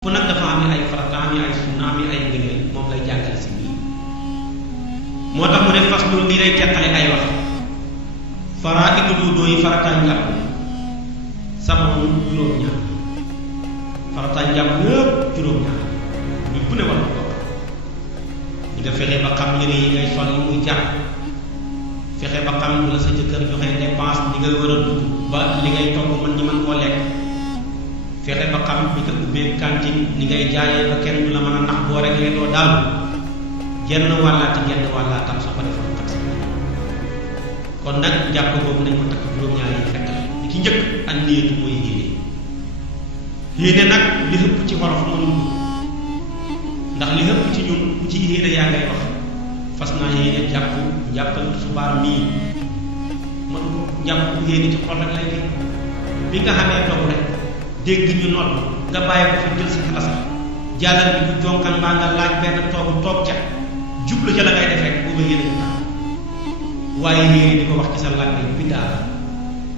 fu nag dafa am ay farata am ay sunna am ay ngëneel moom lay jàngale si nii moo tax mu ne fas lu lii lay teqale ay wax faraidu wudu yi farataay njàpp samoon juróom-ñaar farataay njàpp yëpp juróom-ñaar ñu bu ne war na ko ñi nga fexe ba xam yére yi ngay sol yi muy jàpp fexe ba xam bu la sa jëkkër joxe dépense li nga war a dugg ba li ngay togg man ñi mën koo lekk fexe ba xam bi nga ubbee cantine ni ngay jaayee ba kenn du la mën a nax boo rek lee doo daal genn wàllaatam soo ko defoon tax kon nag jàpp boobu nañ ko takk juróom-ñaar yi fekk la li ci njëkk ak niyatu mooy yéene nag li ëpp ci wolof mënul ndax li ëpp ci ñun ku ci yéene yaa ngay wax fas naa yéene jàppal subaar mii mënu ko jàpp yéene ci xol rek lay nekk bi nga xamee toog rek dégg ñu nodd nga bàyyi ko fi jël sa xalaat jàllal bi bu jonkan mbaa nga laaj benn toog ca jublu ca la ngay def rek booba yéene ñu tax waaye yéene di ko wax ci sa làmmiñ biddaa la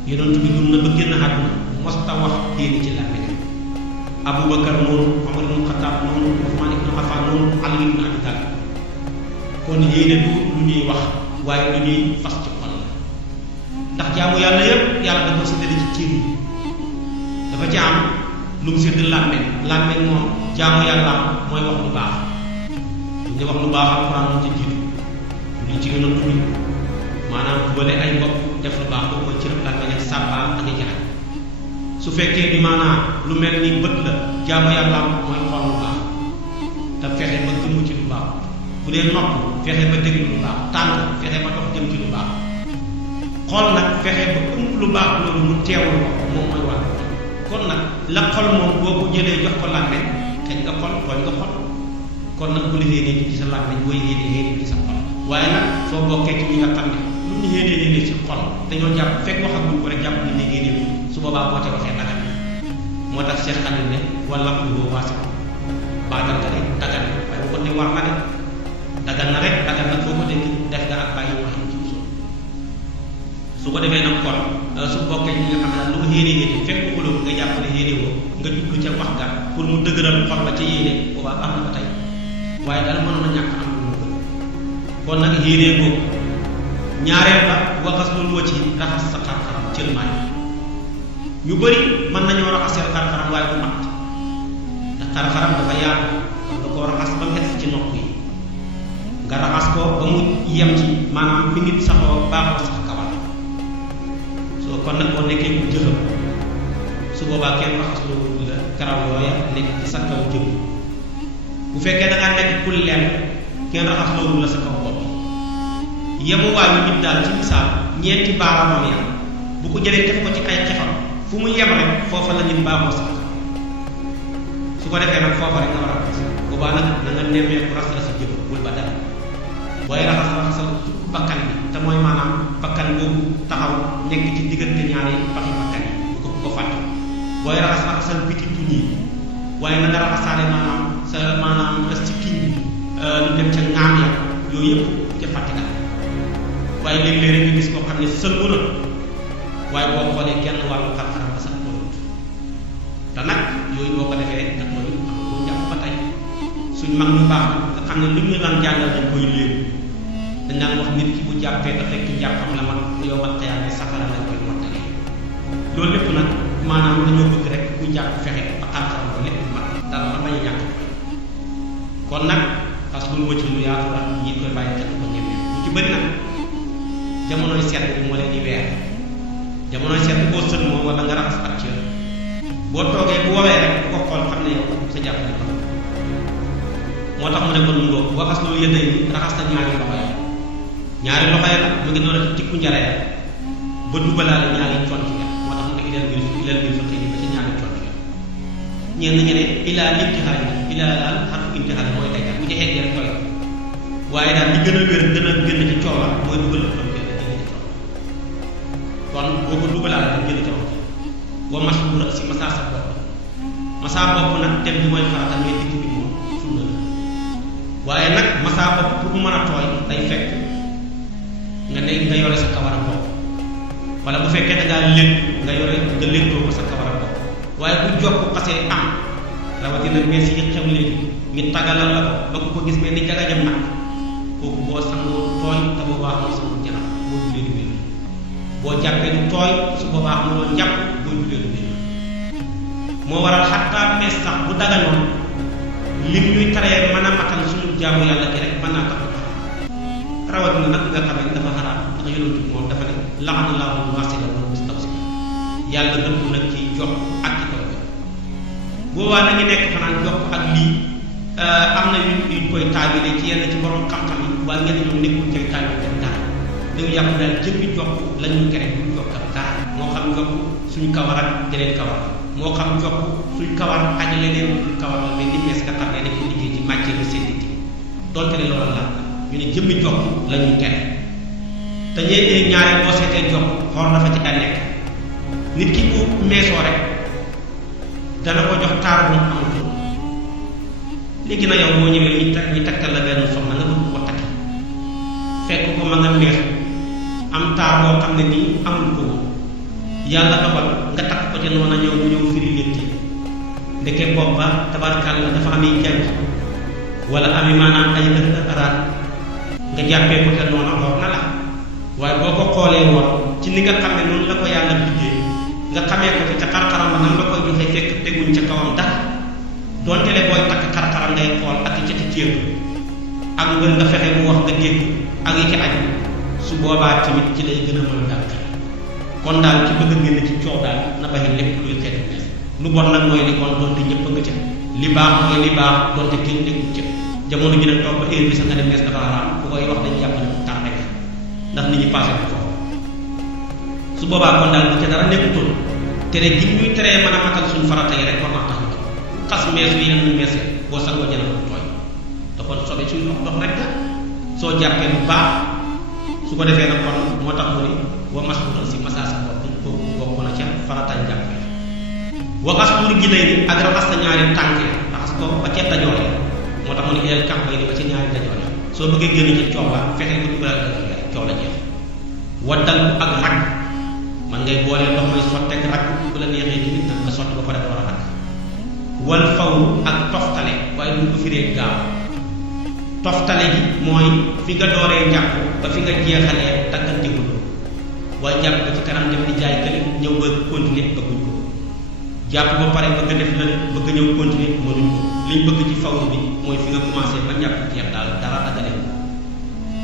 yonent bi dund na ba génn àdduna mosta wax yéene ci làmmiñ Abubakar noonu Umar ibn Xattaab noonu Usmaan ibn Affaan noonu Ali ibn Abi Talib kon yéene du lu ñuy wax waaye lu ñuy fas ci xol la ndax jaamu yàlla yépp yàlla dafa séddale ci cër yi dafa ci am lu mu sédd làmmeñ moom jaamu yàlla mooy wax lu baax lu ñu wax lu baax alxuraan moo ci jiitu lu ci gën a tudd maanaam boole ay mbokk def lu baax boobu mooy cërëb làmmeñ ak sàbbaal ak jaay su fekkee bi maanaam lu mel ni bët la jaamu yàlla mooy xool lu baax te fexe ba gëmu ci lu baax bu dee nopp fexe ba déglu lu baax tànk fexe ba dox jëm ci lu baax xool nag fexe ba ëmb lu baax loolu mu teewul ko moom mooy wàll kon nag la xol moom boo ko jëlee jox ko làmmeñ xëy nga xol tooñ nga xol kon nag bu la yéenee ci sa làmmeñ booy yéenee ci sa xol waaye nag soo bokkee ci ñi nga xam ne lu ñu yéenee ci xol dañoo jàpp fekk wax ak ko rek jàpp ni ne yéenee su boobaa boo ca waxee dagan moo tax Cheikh Xalil ne wala ko boo waasi ko baatal nga rek dagan waaye bu ko ne war na de dagan na rek dagan nag foo ko dégg def nga ak bàyyi wax ci su ko defee nag kon su bokkee ñi nga xam ne lu ko yéene fekk ko nga jàpp ne yéene woo nga jublu ca wax ga pour mu dëgëral xol ba ca yéene boobaa am na ko tey waaye daal mënoon a ñàkk am lu mu gën kon nag yéene boobu ñaareel la waxas lu ci raxas sa xar-xaram cëlmaay ñu bëri mën nañoo raxas seen xar-xaram waaye bu mat ndax xar-xaram dafa yaatu kon nga koo raxas ba mu egsi ci nopp yi nga raxas ko ba mu yem ci maanaam fi nit saxoo baaxoo sax kawar soo kon nag boo nekkee ku jëfam su boobaa kenn raxas loolu la karaw yooya nekk ci sa kaw jëm bu fekkee da ngaa nekk ku lenn kenn raxas loolu la sa kaw bopp yemuwaayu nit daal ci misaal ñeenti baaraamam ya bu ko jëlee def ko ci ay xefam fu mu yem rek foofa la nit baaxoo sax su ko defee nag foofa rek nga war a raxas boobaa nag na nga nemmeeku raxas la sa jëm bul ba dara booy raxasal bakkan bi te mooy maanaam bakkan boobu taxaw nekk ci diggante ñaari paxi bakkan yi bu ko fàtte booy raxasal biti tuñ yi waaye na nga raxasaale maanaam ci kiñ bi lu dem ca ŋaam ya yooyu yëpp bu ca fàtte dara waaye léegi-léeg rek nga gis koo xam ne sëlmu na waaye boo xoolee genn wàllu xar-xaram ba sax toolut te nag yooyu boo ko defee nag loolu am koo jàpp ba tey suñ mag ñu baax nga xam ne lu ñu daan jàngal dañ koy léegi dañ daan wax nit ki bu jàppee te fekk njàppam la man bu yow man xëyaat ne safara lañ koy mottalee loolu lépp nag maanaam dañoo bëgg rek ku jàpp fexe ba xar-xaram ba lépp mat dara ba bañ a ñàkk kon nag parce que lu wëcc lu yaatu la ñi koy bàyyi xel ko ñemee ñu ci bëri nag jamonoy sedd bi moo leen di weer jamonoy sedd boo sën moom wala nga raxas ak cër boo toogee bu woowee rek bu ko xool xam ne yow sa jàpp ne ko moo tax mu ne kon mu waxas loolu yëdday raxas na ñaari loxo ya la mu ngi doon ci tikku njare ya ba dugalaale ñaari conc ya moo tax mu ne ilal bil fa xëy ba ci ñaari conc ya ñenn ñi ne ilaa lintihaay ilaa daal xarfu intihaay mooy tey bu ci eggee rek koy waaye daal li gën a wér gën a gën ci coow la mooy dugal la kon boo ko dugalaale rek gën a coow wa masbuura si masaa bopp nag tem bi mooy farata mais digg bi moom sunna la waaye nag masaa bopp pour mu mën a tooy day fekk nga yore sa kawar a bopp wala bu fekkee da ngaa lépp nga léttoo ko sa kawar a bopp waaye bu jokk xasee am rawatina mees yi xew léegi ñu tagalal la ko ba ko gis mel ni jaga jam nag kooku boo sangoo tooy te boobaa xam sangu janab boo julee du wér boo jàppee du tooy su boobaa xam loo jàpp boo julee du wér moo waral xattaa mees sax bu daganoon lim ñuy taree mën a matal suñu jaamu yàlla gi rek mën naa tax rawatina nag nga xam ne dafa xaraam ndax yonent bi moom dafa ne laxanallaahu al-waasila wal mustawsila yàlla dëpp nag ci jox ak ci koy jox boobaa nañu nekk fanaan jox ak lii am na yuñ koy taabile ci yenn ci borom xam-xam yi waaye ngeen ñoom nekkul cay taabile dara dañu yàpp daal jëmmi jox la ñu tere duñ jox ak dara moo xam jox suñu kawar ak yeneen kawar moo xam jox suñ kawar ak leneen suñ kawar la mais ni mees nga xam ne dañ ko liggéey ci matière de synthétique donte ne loolu la ñu ne jëmmi jox la ñuy tere te ñee ñaari boo seetee jox xool dafa ci daan nekk nit ki bu meesoo rek dana ko jox taar bu amatul léegi na yow boo ñëwee ñu tegtal la benn soxna nga bëgg ko takki fekk ko ma nga mees am taar boo xam ne nii amul ko yàlla dogal nga takk ko ca noonu ñëw mu ñëw firi létti ndeke bopp ba tabarkàlla dafa amee jànj wala ami maanaam ay araat nga jàppee ko ca noonu lor na la waaye boo ko xoolee woon ci ni nga xam ne noonu la ko yàlla liggéey nga xamee ko fi ca xar-xaram ba nan la koy joxe fekk teguñ ca kawam dara donte le booy takk xar-xaram ngay xool ak ci ci ceeb ak nga fexe mu wax nga dégg ak yi ci aju su boobaa tamit ci lay gën a mën a dàq kon daal ci bëgg ngeen ci coow daal na bàyyi lépp luy xeetu bees lu bon nag mooy li bon donte ñëpp nga ca li baax mooy li baax donte kenn nekkul ca jamono ji nag toog ba heure bi sax nga dem bees dafa araam ku koy wax dañu jàpp ne tar rek ndax nit ñi passé ko foofu su boobaa kon daal bu ca dara nekkutoon tere gi ñuy teree mën a matal suñu farata yi rek war naa tax ñu xas meesu yenn mees boo sangoo jëna ko tooy te kon sobe suy dox rek la soo jàppee bu baax su ko defee nag kon moo tax mu ni wa masbuutan si masaa sa bopp boobu bokk na ca farataay jàppee wa xasbuur gi lay ni ak raxas sa ñaari tànk raxas ko ba ca dajoor yi moo tax mu ni eel kàmb yi ni ba ca ñaari dajoor yi soo bëggee génn ci coow la fexe ko dugalal dajoor yi coow la jeex waddal ak rag man ngay boole ndox may sotteeg rag bu la neexee tamit nag nga sotti ba pare door a rag wal faw ak toftale waaye du ko firee gaaw toftale gi mooy fi nga dooree njàpp ba fi nga jeexalee tàggantegul waaye jàpp ba ci kanam dem di jaay kële ñëw ba continuer bëgguñ ko jàpp ba pare bëgg def la bëgg ñëw continuer mënuñ ko liñ bëgg ci faw bi mooy fi nga commencé ba njàpp jeex daal dara dagale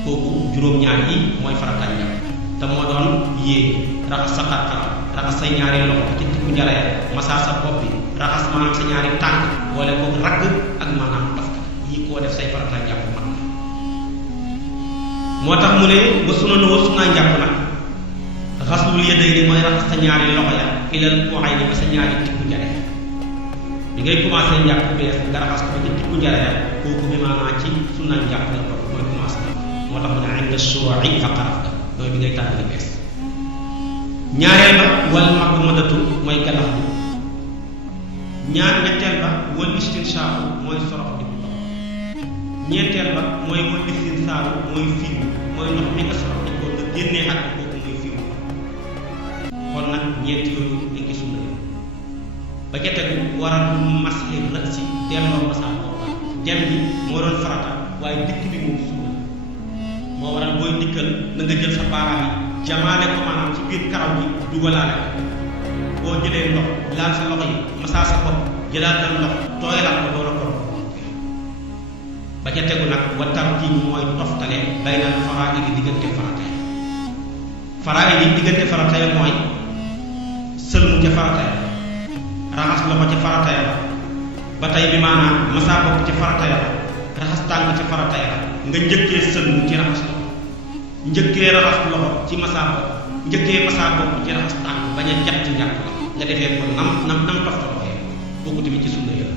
kooku juróom-ñaar yi mooy farataay njàpp te moo doon yéeg raxas sa xar-xaram raxas say ñaari loxo ci tikku njaraya masaa sa bopp bi raxas maanaam sa ñaari tànk boole ko ragg ak maanaam toftale yi koo def say farataay njàpp mat na moo tax mu ne ba suna na wa sunaa njàpp nag xaslul yadayni mooy raxas sa ñaari loxo ya ilal ku'ayni ba sa ñaari tikku njare bi ngay commencé njàpp bees nga raxas ko ci tikku njare ya kooku bi maanaa ci sunaa njàpp la ko mooy commencé moo tax mu ne inda shuru'i fa xaraf ga mooy bi ngay tàmbali bees ñaareel ba wal madmadatu mooy galax bi ñetteel ba wal istinshaaku mooy sorox di ndox ñeenteel ba mooy wal istinsaaru mooy fiiru mooy ndox mi nga sorox di ko nga génnee ak kooku mooy fiiru kon nag ñeent yooyu dañ ko sunna ba ca tegu waral masxi rasi delloo masaa booba dem bi moo doon farata waaye dikk bi moom sunna moo waral booy dikkal na nga jël sa baaraam yi jamaale ko maanaam ci biir karaw gi dugalaale ko boo jëlee ndox laal sa loxo yi masaa sa bopp jëlaat dal ndox tooyalaat ko door a ko ba ca tegu nag wa tartiib mooy toftale baynal faraa'id yi diggante farata yi faraa'id yi diggante farata yi mooy sëlmu ca farata ya raxas loxo ca farata ya ba tey bi maanaam masaa bopp ca farata ya raxas tànk ca farata ya nga njëkkee sëlmu ci raxas loxo njëkkee raxas loxo ci masaa bopp njëkkee masaa bopp ci raxas tànk bañ a jat ci njàpp la nga defee ko nam toftaloo booku tamit ci sunna yëpp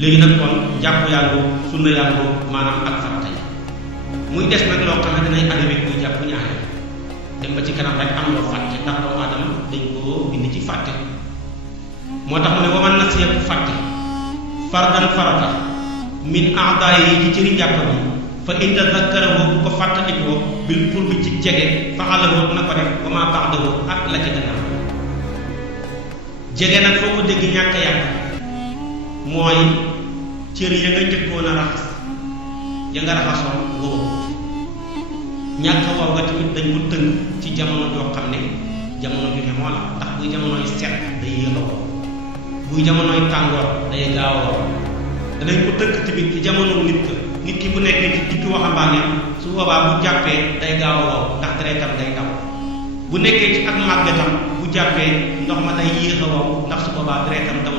léegi nag kon jàpp yàngoo sunna yàngoo maanaam ak farata yi muy des nag loo xam ne dinañ arrivé kuy jàpp ñaareel dem ba ci kanam rek am loo fàtte ndax doomu aadama dañ koo bind ci fàtte moo tax mu ne waman nasiya ku fàtte fardan farata min a'daa yi ci cëri jàpp bi fa in tazakkarahu bu ko fàttalikoo bil qurbi ci jege fa'alahu na ko def wa maa ba'dahu ak la ca gannaaw jege nag foo ko dégg ñàkk yàgg mooy cër ya nga njëkkoon a raxas ya nga raxasoon wow ñàkk wow nga tamit dañ ko tënk ci jamono joo xam ne jamono ju ne moo la ndax buy jamonoy set day yéex a wow buy jamonoy tàngoor day gaaw a wow danañ ko tënk tamit ci jamono nit ki bu nekkee ci digg waxambaane su boobaa bu jàppee day gaaw a wow ndax deretam day daw bu nekkee ci ak màggatam bu jàppee ndox ma day yéex a wow ndax su boobaa deretam deretam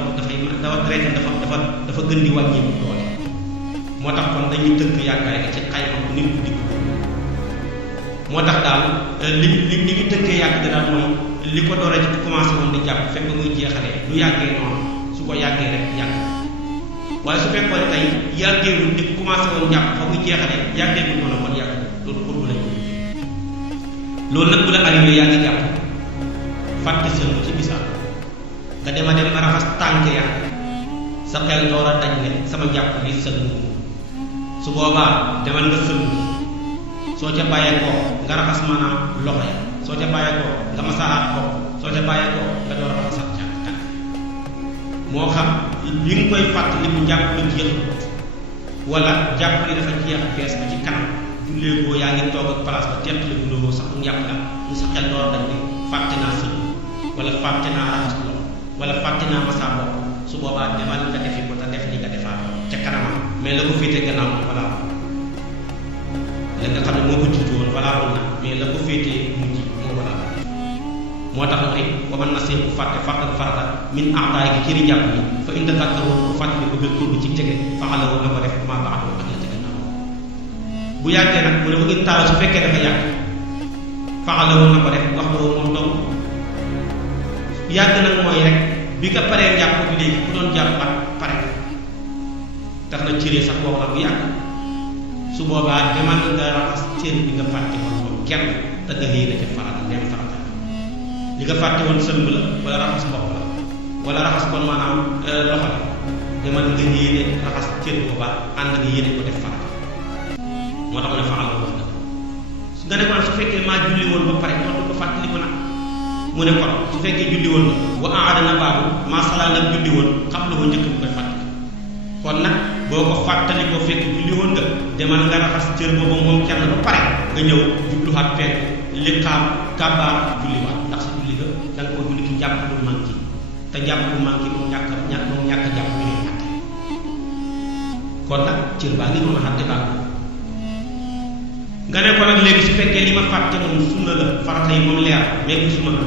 dafa gën di wàññeeku doole moo tax kon dañuy tënk yàggaay ga ci xayma bu nit bu digg moo tax daal li ñu tënkee yàgg daal mooy li ko dooree ci commencé woon di jàpp fekk muy jeexalee du yàggee noonu su ko yàggee rek yàgg waaye su fekkoon tey yàggeewul di commencé woon jàpp fa muy jeexalee yàggeewul noonu kon yàgg loolu pour bu lañ ko loolu nag bu la arrivé yaa ngi jàpp fàtte sëlmu ci misaal nga dem ba raxas tànk ya sa xel door a daj ne sama jàpp bi sëlmu su boobaa demal nga sëlmu soo ca bàyyeekoo nga raxas maanaam loxo ya soo ca bàyyeekoo nga masaaraat ko soo ca bàyyeekoo nga door a raxasat tànk moo xam li nga koy fàttali mu jàpp la jeex wala jàpp li dafa jeex bees ba ci kanam jullee boo yaa ngi toog ak place ba teet la gundóogoo sax mu njàpp la mu sa xel door a daj ne fàtte naa sëlmu wala fàtte naa raxas loxo wala fàtte naa masaa bopp su boobaa demal nga defi ko te def li nga defaat ca kanamam mais la ko féete gannaaw moom voilà la nga xam ne moo ko jiitu woon voilà woon na mais la ko féetee mujj moo voilà moo tax mu ne wa man nasiya ku fàtte fardan farata min a'daay gi cëri njàpp yi fa in tadakkaru ko fàttali ko bil qurbi ci jege faxala woon na ko def maa baax ak la ci gannaaw bu yàggee nag mu ne ko in taala su fekkee dafa yàgg faxala woon na ko def wax doo moom dong yàgg nag mooy rek bi nga paree njàpp bi léegi ku doon jàpp at pare tax na cëree sax boobu nag bu yàgg su boobaa demal nga raxas cër bi nga fàtte woon moom kenn te nga yéene ca farata dem farata li nga fàtte woon sëlb la wala raxas bopp la wala raxas kon maanaam loxo la demal nga yéene raxas cër boobaa ànd nga yéene ko def farata moo tax mu ne faxal wax dëgg su nga ne ko su fekkee maa julli woon ba pare dootu ko fàttali ko nag mu ne kon su fekkee julli woon na wa aadana baabu maa salaa nag julli woon xam la ko njëkk bu koy fàttali kon nag boo ko fàttali ko fekk julli woon nga demal nga raxas cër boobu moom kenn ba pare nga ñëw jubluwaat fekk liqaam kàbbaar julliwaat ndax sa julli ga da nga ko julli ci njàpp bu manqué te njàpp bu manqué moom ñàkk jàpp bi ñooy àtte kon nag cër baa ngi noonu àtte baa nga ne ko nag léegi su fekkee li ma fàtte moom sunna la farata yi moom leer mais bu sunna la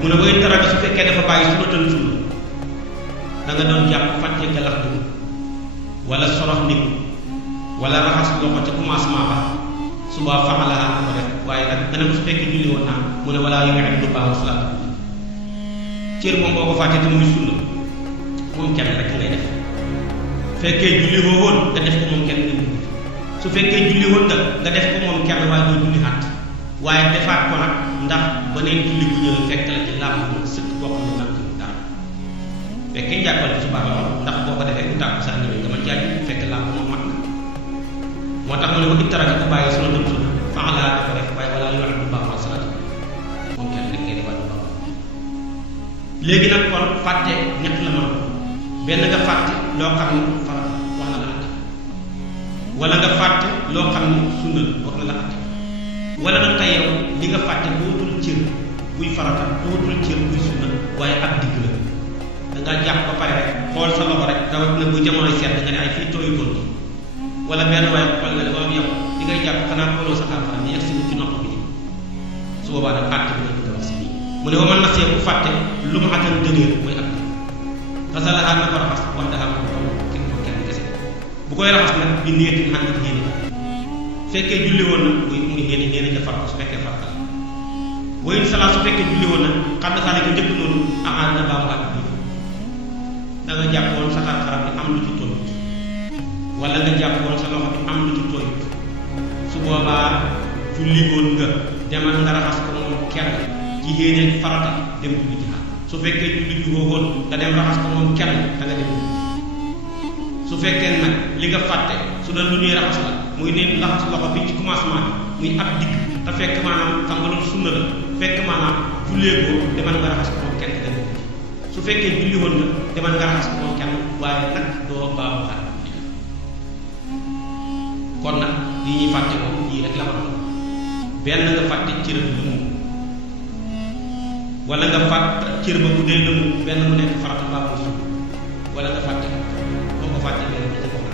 mu ne way taraka su fekkee dafa bàyyi sunna tan sunna da nga doon jàpp fàtte galax dugg wala sorox nit wala raxas loxo ca commencement ba suba faxalaha na ko def waaye nag nga ne ko su fekkee julli woon naa mu ne wala yu du baax salaatu cër moom boo ko fàtte te muy sunna moom kenn rek ngay def fekkee julli woo woon nga def ko moom kenn nga dugg su fekkee julli woon nga def ko moom kenn waaye doo julli xàtt waaye defaat ko nag ndax beneen julli bu ñëw fekk la ci làmb moom sëkk boo xam ne nag dara fekkee njàppal ci suba la ndax boo ko defee bu tàkku saa ñëwee nga mën caa julli fekk làmb moom mat na moo tax mu ne ko ittaraka ko bàyyi sunu dem sunna faxalaa dafa def waaye wala yu wax du baax ma salaat moom kenn rek ngay defaat du baax léegi nag kon fàtte ñett la mën benn nga fàtte loo xam ne farat wax na la àtte wala nga fàtte loo xam ne sunna la wax na la àtte wala nag tey yow li nga fàtte dootul cër buy farata dootul cër buy sunna waaye ab digg la da ngaa jàpp ba pare rek xool sa loxo rek rawat na bu jamonoy sedd nga ne ay fii tooyutoon bi wala benn waaye xool nga ne waaw yow li ngay jàpp xanaa xooloo sa xarfara ni yegg si ci nopp bi su boobaa nag àtte bi nga bëgg a wax si nii mu ne wa man na see bu fàtte lu mu attan dëgër mooy ab fasalaha na ko raxas wax dafa am kenn kese bu koy raxas nag bi néetin xam nit yéene fekkee julli woon na muy yéene ca farko su fekkee farka la wayin salaa su fekkee julli woon na xam na saa ne ko njëkk noonu amaan na baamu ak bi da nga jàppoon sa xar-xaram bi am lu ci tooyut wala nga jàppoon sa loxo bi am lu ci tooyut su boobaa julli woon nga demal nga raxas ko moom kenn ci yéene farata dem julli ji su fekkee julli ji woon nga dem raxas ko moom kenn da nga dem su fekkee nag li nga fàtte su doon lu ñuy raxas la muy ne raxas loxo bi ci commencement bi muy ab digg te fekk maanaam xam nga loolu sunna la fekk maanaam jullee ko demal nga raxas ko moom kenn da nga su fekkee julli woon nga demal nga raxas ko moom kenn waaye nag doo baaxaat kon nag li ñuy fàtte ko yii rek la ma benn nga fàtte cër bi lëmu wala nga fàtte cër ba bu dee lëmu benn mu nekk farata mbaa mu sunna wala nga fàtte boo ko fàtte benn bi ko mën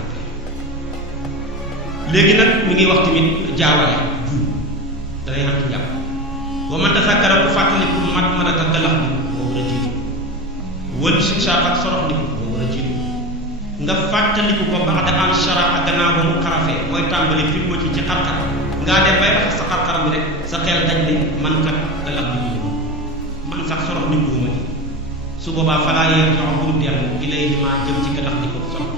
a léegi nag mi ngi wax tamit jaawale juum danay xam ci njàpp wa man tasakkara bu fàttaliku mat mën a gàllax bi moo war a jiitu wël si saafaat sorox ni moo war a jiitu nga fàttaliku ko ba da am shara ak gannaaw ba mu xarafee mooy tàmbali fi mu ci xar-xar ngaa dem bay raxas sa xar-xaram bi rek sa xel daj ne man kat gàllax bi man sax sorox ni buuma ni su boobaa falaa yéen jox bu mu dellu ilayhi ma jëm ci gàllax di ko sorox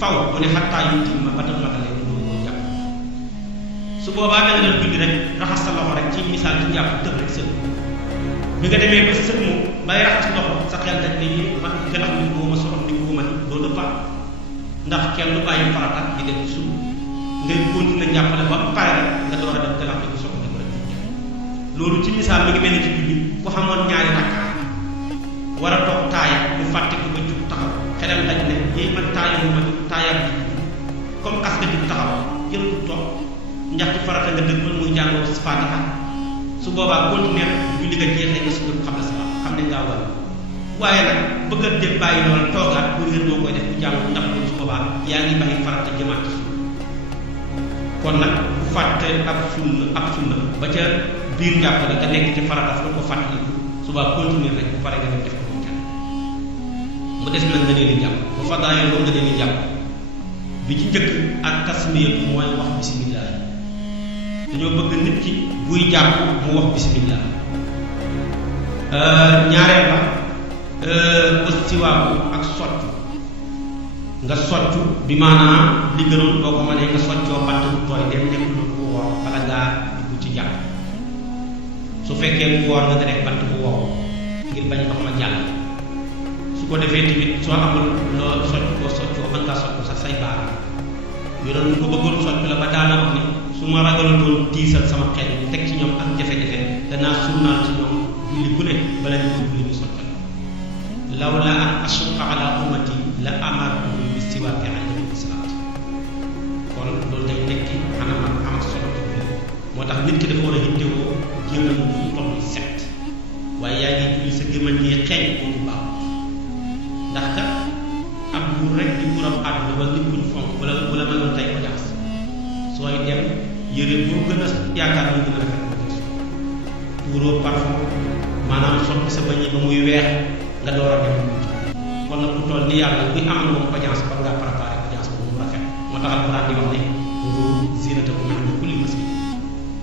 faw bu ne xattaa yu tim ma batal matale loolu moo jàpp su boobaa da nga doon julli rek raxas sa loxo rek ci misaal ci njàpp tëb rek sël bi nga demee ba sël moom bay raxas loxo sa xel daj ne yéen man gàllax ni buuma sorox ni buuma ni loolu fa ndax kenn lu bàyyi farata di dem ci suuf ngay continuer njàppale ba pare rek nga door a dem gàllax di ko sorox ni ko rek loolu ci misaal mi ngi mel ni ci julli ku xamoon ñaari rakka war a toog taaya mu fàtte ko ba jug taxaw xelam daj ne yéen man taaya mu ma taayam bi comme xas nga jug taxaw jël ko toog ndax ci farata nga dëgg muy jàngoo Faatiha su boobaa continuer julli nga jeexee nga suñu xam ne sa xam ne ngaa war waaye nag bëgg a dem bàyyi loolu toogaat bu réer moo koy def bu jàng ndax loolu su boobaa yaa ngi bàyyi farata jëmaat ci suuf kon nag bu fàtte ab sunna ba ca biir njàppale nga nekk ci farata fu ko fàttaliku subaa continuer rek bu pare nga dem def ko moom kenn mu des nag nga nee di jàpp ba fa daayoo loolu nga nee di jàpp bi ci njëkk ak tasmiya bi mooy wax bismillah dañoo bëgg nit ki buy jàpp mu wax bismillah ñaareel ba istiwaabu ak soccu nga soccu bi maanaam li gënoon boo ko mënee nga soccoo bant bu tooy dem nekk lu bu woor bala ngaa dugg ci jàpp su fekkee bu woor nga def bant bu wow ngir bañ ndox ma jàll su ko defee tamit soo amul loo socc koo soccoo mën ngaa soccu sax say baaraam yoroon ñu ko bëggoon soccu la ba daana wax ne su ma ragaloon diisal sama xel ñu teg ci ñoom ak jafe-jafe danaa sunnaal ci ñoom julli bu ne bala ñu ko julli ñu soccal lawla an ashuqqa ala ummati la amartuhum bis-siwaaki inda salaat kon loolu day tekki anam am solo ci julli moo tax nit ki dafa war a yittewoo jéem a fu toll set waaye yaa ngi julli sa gémmañ gi xeeñ moom bu baax ndax kat ab buur rek di buuram àdduna ba nit ku ñu fonk bu la mayoon tey audience sooy dem yére boo gën a yaakaar moo gën a rafet ko gis tuuroo parfum maanaam soppi sa bañ ba muy weex nga door a dem kon nag ku toll ni yàlla buy amal moom audience ba ngaa préparé audience ba mu rafet moo tax alquran di wax ne xudu zinatakum inda kulli masjid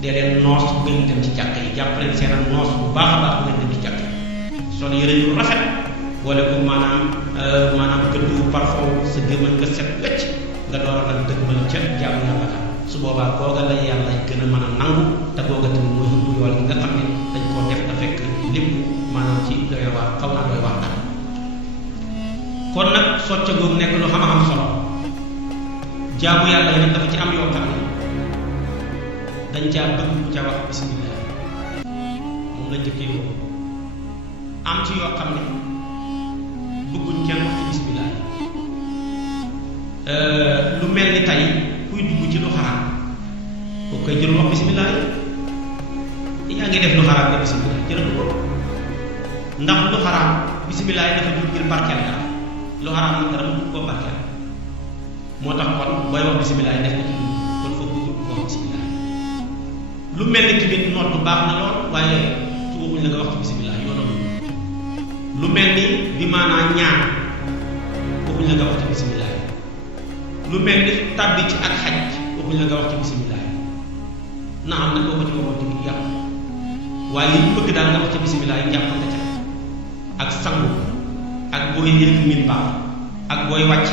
dee leen noos bu ngeen dem ci jàkk yi jàpp leen seen ak noos bu baax a baax bu ngeen dem ci jàkk yi sol yére yu rafet boole ko maanaam gëddu parfum sa gémmañ nga set wecc nga door a nag dëgg mën ca jaamu yàlla la su boobaa googa la yàlla gën a mën a nangu te googa tamit mooy ëpp yool yi nga xam ne dañ koo def te fekk lépp maanaam ci doy waar xaw naa doy waar daal kon nag socca googu nekk lu xam-xam solo jaamu yàlla yi nag dafa ci am yoo xam ne dañ caa bëgg ku ca wax bismillah moom la njëkkee woo am ci yoo xam ne bëgguñ kenn wax ci bismillah lu mel ni tey kuy dugg ci lu xaraam boo koy jël wax bismillah yaa ngi def lu xaraam ne bismillah jërëtu ko ndax lu xaraam bismillah dafa jur ngir barkeel dara lu xaraam nag dara mu koo barkeel moo tax kon booy wax bismillah def ko ci kon foofu bëggul ko wax bismillah lu mel ni tamit nodd baax na lool waaye su waxuñ la nga wax ci bismillah yoonam lu mel ni bi maanaa ñaan waxuñ la nga wax ci bismillah lu mel ni tàbbi ci ak xaj waxuñ la nga wax ci bismillah na am na boo ko ci waxoon tamit yàqu waaye li ñu bëgg daal nga wax ci bismillah yi jàpp nga ca ak sangu ak booy yéeg min baax ak booy wàcc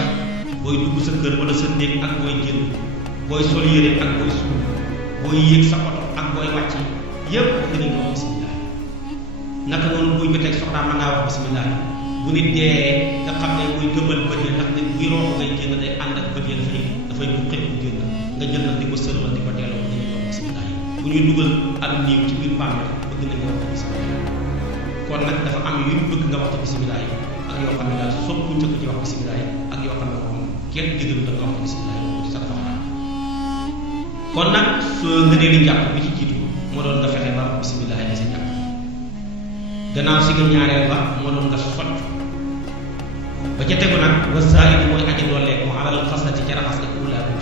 booy dugg sa kër wala sa néeg ak booy génn booy sol yére ak booy suul booy yéeg sa oto ak booy wàcc yépp bëgg nañ ko wax bismillah naka noonu buy joteeg soxnaa mën ngaa wax bismillah bu nit dee nga xam ne muy gëmbal bët yi ndax nit buy rooxu ngay génn day ànd ak bët yi dafay buqee bu génn nga jël nag di ko sëlmal di ko delloo dañuy wax bismillah yi bu ñuy dugal ak niiw ci biir bàmmeel bëgg nañ nga wax ci bismillah kon nag dafa am yu bëgg nga wax ci bismillah yi ak yoo xam ne daal soppuñ ko ci wax bisimilah ak yoo xam ne moom kenn digalu da nga wax bisimilah loolu ci sax dafa xaraam kon nag soo ngënee li jàpp bi ci jiitu moo doon nga fexe ba wax bisimilah ci sa jàpp gannaaw si nga ñaareel ba moo doon nga socc ba ca tegu nag wa zaaidu mooy aji doolee mu alal xaslati ca raxas ak ulaa bu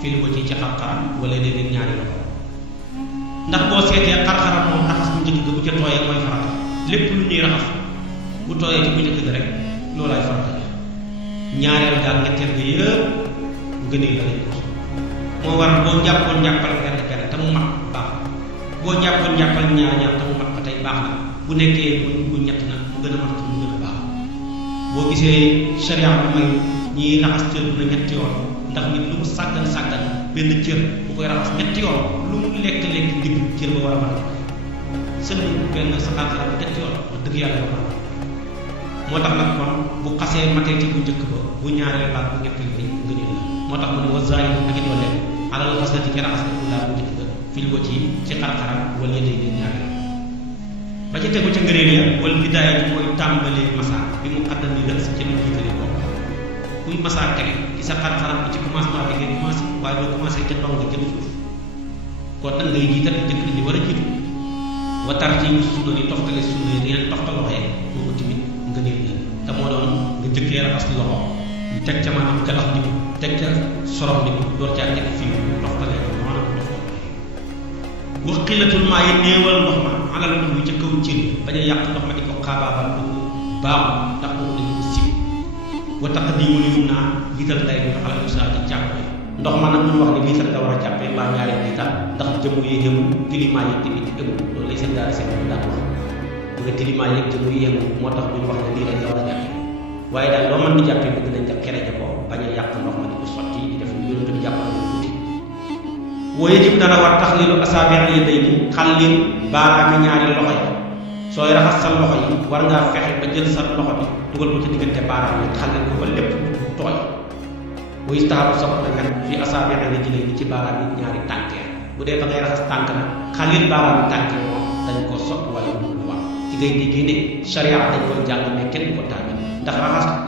fil ko ci xar-xaram wala léeg-léeg ñaari loxo ndax boo seetee xar-xaram moom raxas bu njëkk ga bu ca tooyee mooy farata lépp lu ñuy raxas bu tooyee ci bu njëkk ga rek loolaay farata ñaareel daal ñetteel ga yëpp ngëneel la lañ ko moo waral boo jàppoon jàppal benn benn te mu mat baax na boo jàppoon jàppal ñaar ñaar te mu mat ba tey baax na bu nekkee bu ñett na mu gën a mat mu gën a baax boo gisee sharia bu may ñiy raxas cër bu na ñetti yoon ndax nit lu mu sàggan sàggan benn cër bu koy raxas ñetti yoon lu mu lekk digg cër ba war a mën a sëñ benn sa xar-xaram ñetti yoon wax dëgg yàlla ba mën moo tax nag kon bu xasee matee ci bu njëkk ba bu ñaareel baat bu ñetteel ba ngëneel la moo tax mu ne wa zaayidu ak it wala alal xaslati ci raxas ak laa bu njëkk ba fil ko ci xar-xaram wala yéen ñaareel ba ca tegu ca ngëneel ya wala bidaaya ji mooy tàmbalee masa bi mu xaddam yi rek si ca lu jiitale bopp kuy masa tege ci sa xar-xaram bi ci commencement bi ngay commencé waaye doo commencé ca ndong nga jëm suuf kon nag ngay jiital njëkk li war a jiitu wa tartiibu sunna ni toftale sunna yi ngeen toftalooxee boobu tamit ngëneel la te moo doon nga njëkkee raxas loxo teg ca maanaam galax ndiku teg ca sorom ndiku door caa teg fii toftale maanaam toftale wax xilatul maa yi néewal ndox ma alal lu ca kaw cër bañ a yàq ndox ma di ko xaabaabal bu baaxul ndax boobu dañu ko sib wa taqdimul yumna jiital tay bi alal usaa di jàpp ndox ma nag ñu wax ne liitar nga war a jàppee mbaa ñaari liitar ndax jëmm yi yëngu tilimaa yi tamit ëmb loolu lay seen daal seen daan wax bu ne tilimaa yi jëmm yi yëngu moo tax duñu wax ne lii rek nga war a jàppee waaye daal loo mën di jàppee bëgg nañ nga xereñe ko bañ a yàq ndox ma di ko sotti di def lu yëngu di jàppal ñu tuuti wooye jib dana war taxlilu asaabi yi day ni xallil baaraami ñaari loxo yi sooy raxas sa loxo yi war ngaa fexe ba jël sa loxo bi dugal ko ci diggante baaraam yi xallil ko ba lépp tooy bu istahabu sopp na nag fi asaabi yi jëlee ni ci baaraam yi ñaari tànkee bu dee ba ngay raxas tànk na xallil baaraam yi tànkee moom dañ ko sopp waaye lu wax ci ngay déggee ne sharia dañ koy jàng mais kenn du ko tàmmi ndax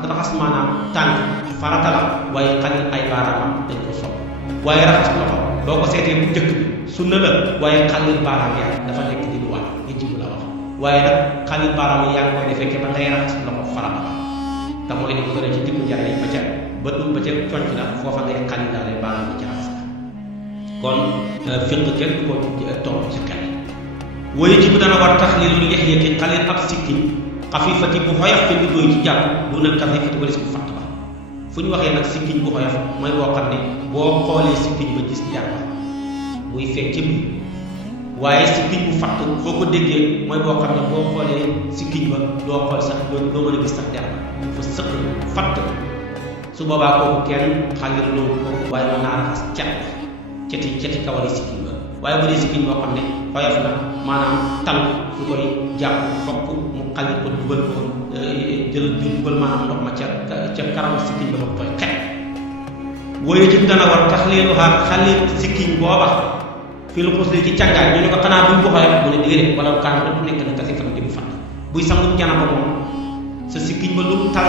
raxas maanaam tànk farata la waaye xallil ay baaraamam dañ ko sopp waaye raxas loxo boo ko seetee bu njëkk bi sunna la waaye xallil baaraam yaa dafa nekk di lu wax nga jibu la wax waaye nag xallil baaraam yi yaa ngi koy defee ba ngay raxas loxo farata la te mooy li ko gën a ci tibb njare ba ca ba dul ba ca conc la foofa ngay xallil daal baaraam yi ci raxas la kon fiq kenn du ko topp ci xel wooyu ci bu dana war taxlilul lixyati xallil ab sikkiñ xafifati bu xoyof fi lu doy ci jàpp du nag xafifati wala si bu fatt ba fu ñu waxee nag sikkiñ bu xoyof mooy boo xam ne boo xoolee sikkiñ ba gis der ba muy feeñ ci biir waaye sikkiñ bu fatt foo ko déggee mooy boo xam ne boo xoolee sikkiñ ba doo xool sax doo mën a gis sax der ba fa sëq fatt su boobaa kooku kenn xalil loolu ko waaye mën naa raxas ceti kawali sikkiñ ba waaye bu dee sikkiñ boo xam ne xoyof na maanaam tal su koy jàpp fokk mu xalit ko dugal ko jël dugal maanaam ndox ma ca karamu sikkiñ ba ba koy xet wooyu ci dana war taxliilu xalil sikkiñ booba fii lu xusli ci càngaay ñu ne ko xanaa buñ ko xoyof mu ne déedéet wala kaan rek nekk na kasi fan di mu fàtt buy sangum janaba moom sa sikkiñ ba lu mu tal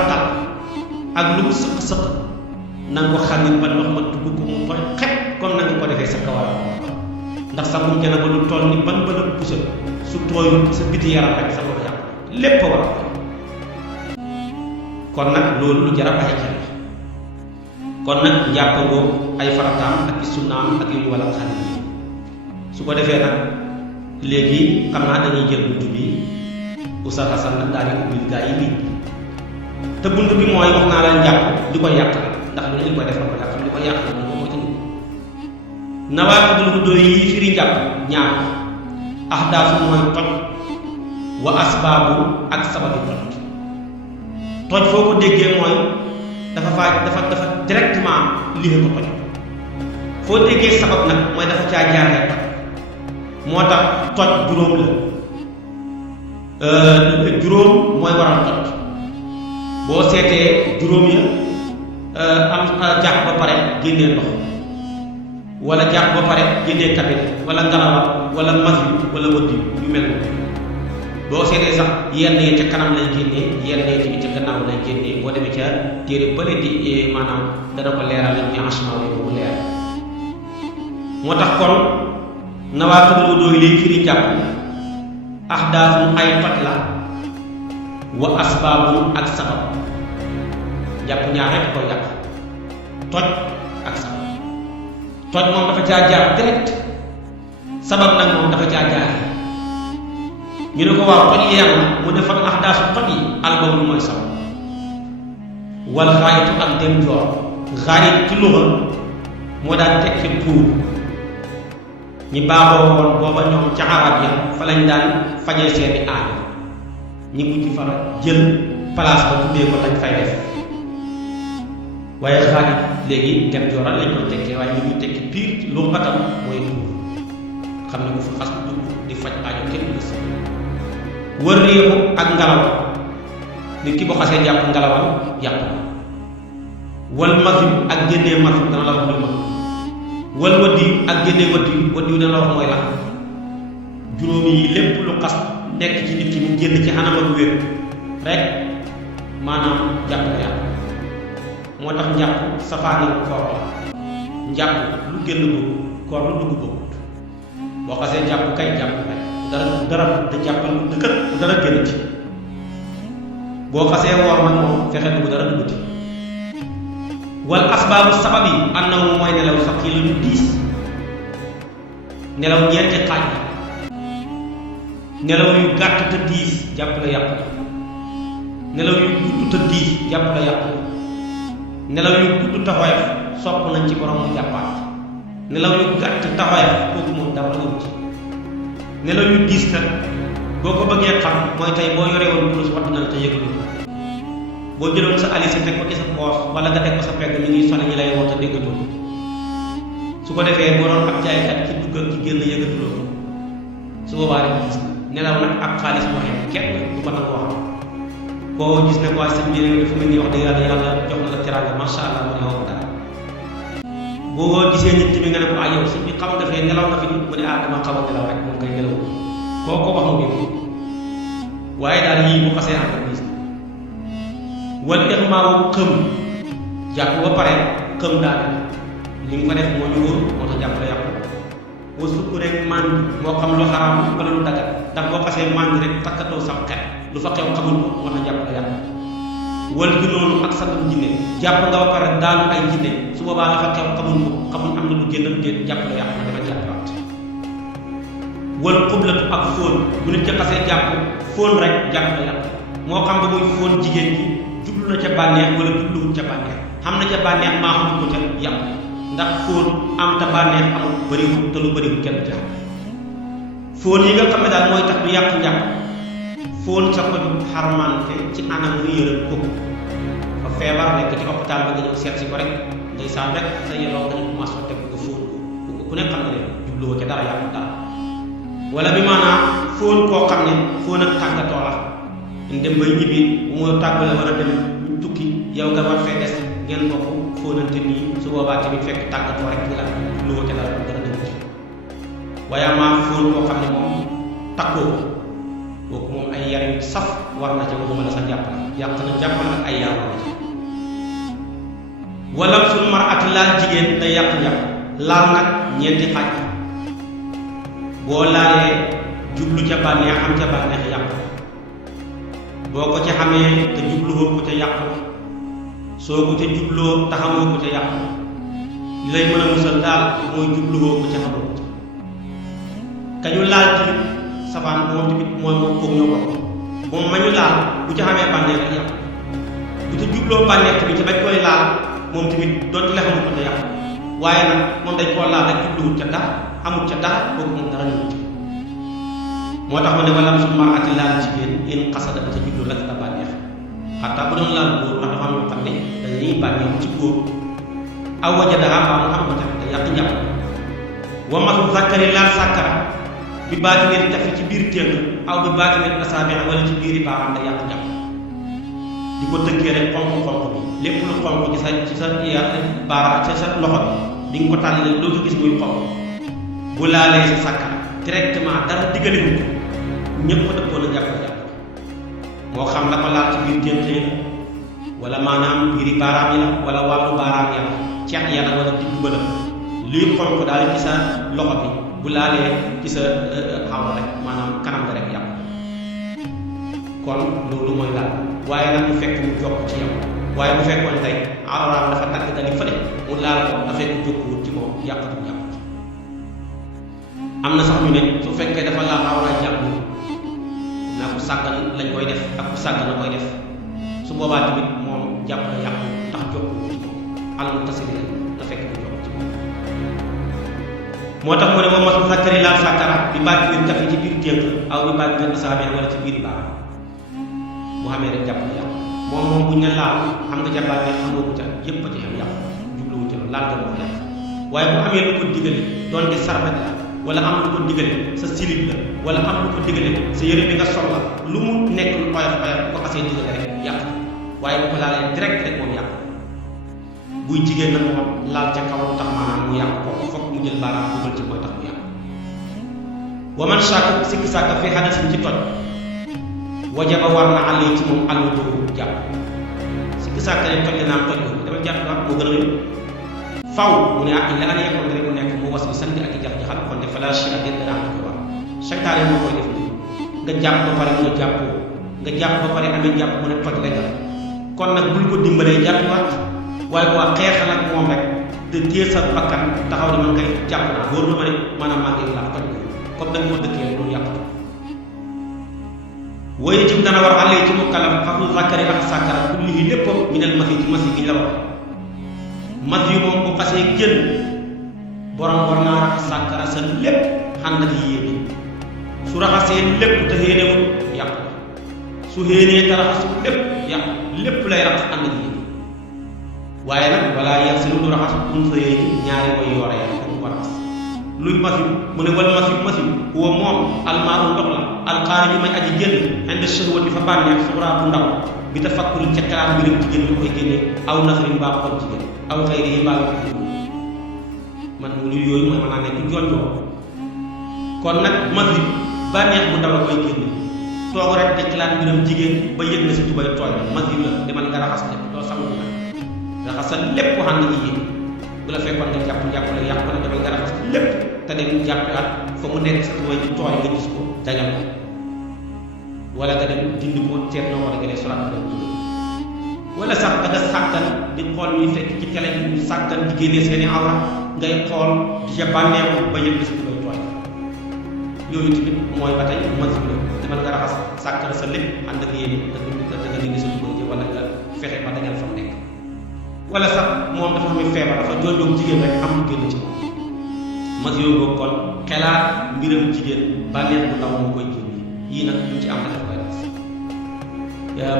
ak lu mu sëq na nga ko xalil ba ndox ma dugg ko mu koy xet comme na nga ko defee sa kawar ndax sangum janaba lu toll ni ban bën a pusa su tooyul sa biti yaram rek sa loxo yàqu lépp war a kon nag loolu lu jar a bàyyi xel kon nag njàppangoo ay farataam ak i sunnaam ak yu ñu wala xalil yi su ko defee nag léegi xam naa dañuy jël buntu bi Oustaz Assane nag daal di ubbil gaa yi lii te buntu bi mooy wax naa la njàpp li ko yàq ndax lu ñu koy defal ko yàq xam li ko yàq la moom moo ci nit nawaaqidul wudu yi firi njàpp ñaar ahdaafu mooy toj wa asbaabu ak sababu toj foo ko déggee mooy dafa directement lii ko toj foo déggee sabab nag mooy dafa caa jaaree toj moo tax toj juróom la juróom mooy waral toj boo seetee juróom ya am jàpp ba pare génnee ndox wala jàpp ba pare génnee kabit wala ngalawal wala mas wala wëddi yu mel noonu boo seetee sax yenn yi ca kanam lay génnee yenn yi tamit ca gannaaw lay génnee boo demee ca téere bële di maanaam dana ko leeral lañ ñu enchement bi bu leer moo tax kon nawaaqidul wudu yi liy firi jàpp ahdaafun ay toj la wa asbaabun ak sabab jàpp ñaar rekk koy yàq toj ak sabab toj moom dafa caa jaar direct sabab nag moom dafa caa jaar ñu ne ko waaw toj yi yàlla mu defal ahdaasu toj yi albawlu mooy sabab wal xaayitu ak dem joor xaayit ci luxa moo daan tekki tuur ñi baaxoo woon booba ñoom ca arab ya fa lañ daan fajee seeni aay ñi mujj fa jël place ba tuddee ko lañ fay def waaye xaajit léegi dem jooral lañ koy tekkee waaye li muy tekki piir ci lu batam mooy tuur xam ne bu fa xas dugg di faj aajo kenn du gis wër réexu ak ngelaw nit ki boo xasee jàpp ngelawal jàpp wal masim ak génnee masim dana la wax luy mag wal waddiyu ak génnee waddiyu dana la wax mooy la juróomi yi lépp lu xas nekk ci nit ki mu génn ci xanam ak wér rek maanaam jàpp la yàlla moo tax njàpp safaanal koor la njàpp lu génn boobu koor lu dugg boobu boo xasee jàpp kay jàpp kay dara da jàppal lu dëkkat dara génn ci boo xasee woor nag moom fexe dugg dara dugg ci wal asbaabu sabab yi annahu mooy nelaw sax kii la lu diis nelaw ñeenti xaaj la nelaw yu gàtt te diis jàpp la yàpp la nelaw yu gudd te diis jàpp la yàpp la nelaw yu gudd taxoyaf sopp nañ ci borom mu jàppaat nelaw yu gàtt taxoyaf kooku moom dara la ci nelaw yu diis nag boo ko bëggee xam mooy tey boo yoree woon kurus watt na la te yëglu boo jëloon sa alise teg ko ci sa poos wala nga teg ko sa pegg mi ngi sone ñi lay woo te déggatoo su ko defee boo doon ab jaaykat ci dugg ak ci génn yëgatuloo su boobaa rek gis nelaw nag ak xaalis moo xam kenn du ko nangoo xam koo gis ne waaye seen biir dafa mel ni wax dëgg yàlla jox na la teraanga macha allah mu ne wax dara boo gisee nit mi nga ne ko ah yow si bi xam nga fee nelaw nga fi nit mu ne ah dama xaw a nelaw rek moom kay nelaw koo ko wax mu ngi waaye daal yii bu xasee am gis wal ixmaawu xëm jàpp ba pare xëm daal li nga ko def moo ñu wóor moo tax jàpp la yàqu wa sukk rek mànd moo xam lu xaraam wala lu dagat ndax boo xasee mànd rek takkatoo sax xet lu fa xew xamul ko moo tax jàpp la yàqu wal gi noonu ak santum jinne jàpp nga ba pare daanu ay jinne su boobaa la fa xew xamul ko xamul am na lu génnal déet jàpp la yàqu dafa jàppaat wal xublatu ak fóon bu nit ci xasee jàpp fóon rek jàpp la yàqu moo xam nga muy fóon jigéen ji jublu na ca bànneex wala jubluwut ca bànneex xam na ca bànneex maa xamul ko ca yàqu ndax fóon am te bànneex amul bëriwul te lu bëriwul kenn ca fóon yi nga xam ne daal mooy tax du yàq njàpp fóon sa ko du xarmante ci anam lu yërëm ko fa feebar nekk ci hôpital ba nga ñëw seet si ko rek ndeysaan rek sa yeloo nga ñu commencé teg nga fóon ko ku ne xam ne jubluwoo ca dara yàqu dara wala bi maanaam fóon koo xam ne fóon ak tàggatoo la ñu dem bay ñibbi bu mu tàggale war a dem tukki yow nga war fee des ngeen bokk fóonante nii su boobaa tamit fekk tàggatoo rek la jubluwoo ca dara dara dem ci waaye amaa fóon koo xam ne moom takkoo kooku moom ay yar yu saf war na ca waxuma la sa jàpp la yàq na jàpp na ak ay yar war na ca wala suñu marati laal jigéen day yàq njàpp laal nag ñeenti xaaj boo laalee jublu ca bànneex xam ca bànneex yàq boo ko ca xamee te jubluwoo ko ca yàq soo ko ca jubloo taxamoo ko ca yàq li lay mën a musal daal mooy jubluwoo ko ca xamoo ko ca kañu laal tamit safaan moom tamit mooy moom koog ñoo bokk moom ma ñu laal bu ca xamee bànneex ak yàq bu ca jubloo bànneex tamit ca bañ koy laal moom tamit doonte la xamul ko ca yàq waaye nag moom dañ koo laal rek jubluwut ca dara amul ca dara boobu moom dara ñëw ci moo tax ma ne wala su marati laal jigéen in xasada ba ca jublu rek la bànneex xataa bu doon laal góor ndax dafa am ñoo xam ne dañuy bànneex ci góor aw wajadaha mbaa mu xam ko tamit day yàq njàpp wa masu zakkari laal sàkkara bi baatineel tafi ci biir téng aw bi baatineel asaabi' wala ci biiri baaraam day yàq njàpp di ko tënkee rek xonq-xonq bi lépp lu xonq ci sa baaraam ci sa loxo bi di nga ko tàllale doo ko gis muy xonq bu laalee sa sàkkara directement dara diggaliwul ko ñëpp a dëppoo na jàpp jàpp moo xam la ko laal ci biir ténk yi la wala maanaam biiri baaraam yi la wala wàllu baaraam ya ceex ya la wala digg ba la lii xonk daal ci sa loxo bi bu laalee ci sa xawra rek maanaam kanam nga rek yàpp kon loolu mooy laal waaye nag mu fekk mu jokk ci yow waaye bu fekkoon tey awraam dafa tàgg dali fële mu laal ko da fekk jokkuwut ci moom yàqatu jàpp am na sax ñu ne su fekkee dafa laal awra jàpp naa ko sàggan lañ koy def ak ku sàggan a koy def su boobaa tamit moom jàpp na yàqu ndax jokkuwut ci moom alamu tasiri la na fekk mu jokk ci moom moo tax mu ne moom masu zakkari laal sàkkara bi baat bi ngeen kafe ci biir ténk aw bi baat bi ngeen asaabee wala ci biir baaraam bu xamee rek jàpp na yàqu moom buñ ne laal xam nga jàppaat ne xam nga ko ca yépp a ci xam yàqu jubluwu ci loolu laal nga moo yàqu waaye bu amee lu ko digale doonte sarbet la wala am lu ko digale sa silib la wala am lu ko digale sa yére bi nga sol la lu mu nekk lu oyof oyof bu ko xasee digale rek yàq waaye bu ko laalee direct rek moom yàq buy jigéen nag moom laal ca kaw tax maanaam mu yàq ko fokk mu jël baaraam dugal ci mooy tax mu yàq wa man shaka sikki sàkka fi hadasin ci toj wajaba war na àll ci moom àll boobu jàpp sikki sàkka ne toj naam toj ko dama jàpp wax moo gën a wér faw mu ne illa an yakun rek mu nekk mu was bi sant ak i jax-jaxal kon de fala shi ak dara ko wax seytaane moo koy def nga jàpp ba pare nga jàppoo nga jàpp ba pare amee jàpp mu ne toj rek kon nag bul ko dimbalee jàppiwaat waaye boo xeexal ak moom rek te téye sa bakkan taxaw ni man kay jàpp naa wóor na ma ne maanaam maa ngi laa toj comme da nga ko dëkkee loolu yàq waaye jëm dana war àllee ci mukallaf xaful zakari ak sàkkara kullihi lépp minal masi ci masi gi la wax mas yu moom bu xasee génn borom war naa raxas sàkkara sa lépp ànd ak yéene su raxasee lépp te xéenewul yàq su xéenee te raxasu lépp lay raxas ànd ak yéene waaye nag balaa yàq si lu du raxas un sa yéene ñaari way yoore ya ko ko raxas luy masi mu ne wal masi huwa moom almaaru ndox la alxaari bi may aji génn inde shahwati fa bànneex suuraa bu ndaw bi ta fakkul ca xalaat mbiram jigéen ñu koy génnee aw nasrin baa xool jigéen aw xëyri yi baa man mu lu yooyu mooy mën naa nekk jonjoo kon nag masi bànneex bu ndaw la koy génne toog rek di xalaat mbiram jigéen ba yëg na si tubay tooy masi la demal nga raxas lépp doo sangu nag raxasal lépp xam na yéen bu la fekkoon nga jàpp la yàqu na demal nga raxas lépp te dem jàppiwaat fa mu nekk sa tubay di tooy nga gis ko dañal ko wala nga dem dindi ko seet noo ko regalee solaat ko dem dugal wala sax da nga sàggan di xool ñuy fekk ci télé bi ñu sàggan di génnee seeni awra ngay xool di ca bànneexu ba yëg si koy tooy yooyu tamit mooy ba tey masi la demal nga raxas sàkkal sa lépp ànd ak yéene da nga dindi sa dugal ji wala nga fexe ba dañal fa mu nekk wala sax moom dafa am feebar dafa jonjoog jigéen rek am lu génn ci moom masi yooyu kon xelaat mbiram jigéen bànneex bu ndaw moo koy génn yii nag ñu ci am dafa koy das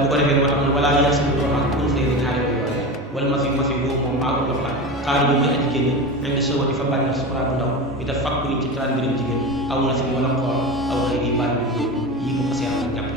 bu ko defee moo tax ne wala yàlla suñu doom ak pour xëy na ñaari ko yore wala masi boobu moom maa ko ndox la xaar ñu muy aji génne indi sowati fa bànneex suxraa bu ndaw bi daf fakk ci taal mbiram jigéen aw na si wala xool aw xëy yi bànneex yii ko ko seexal jàpp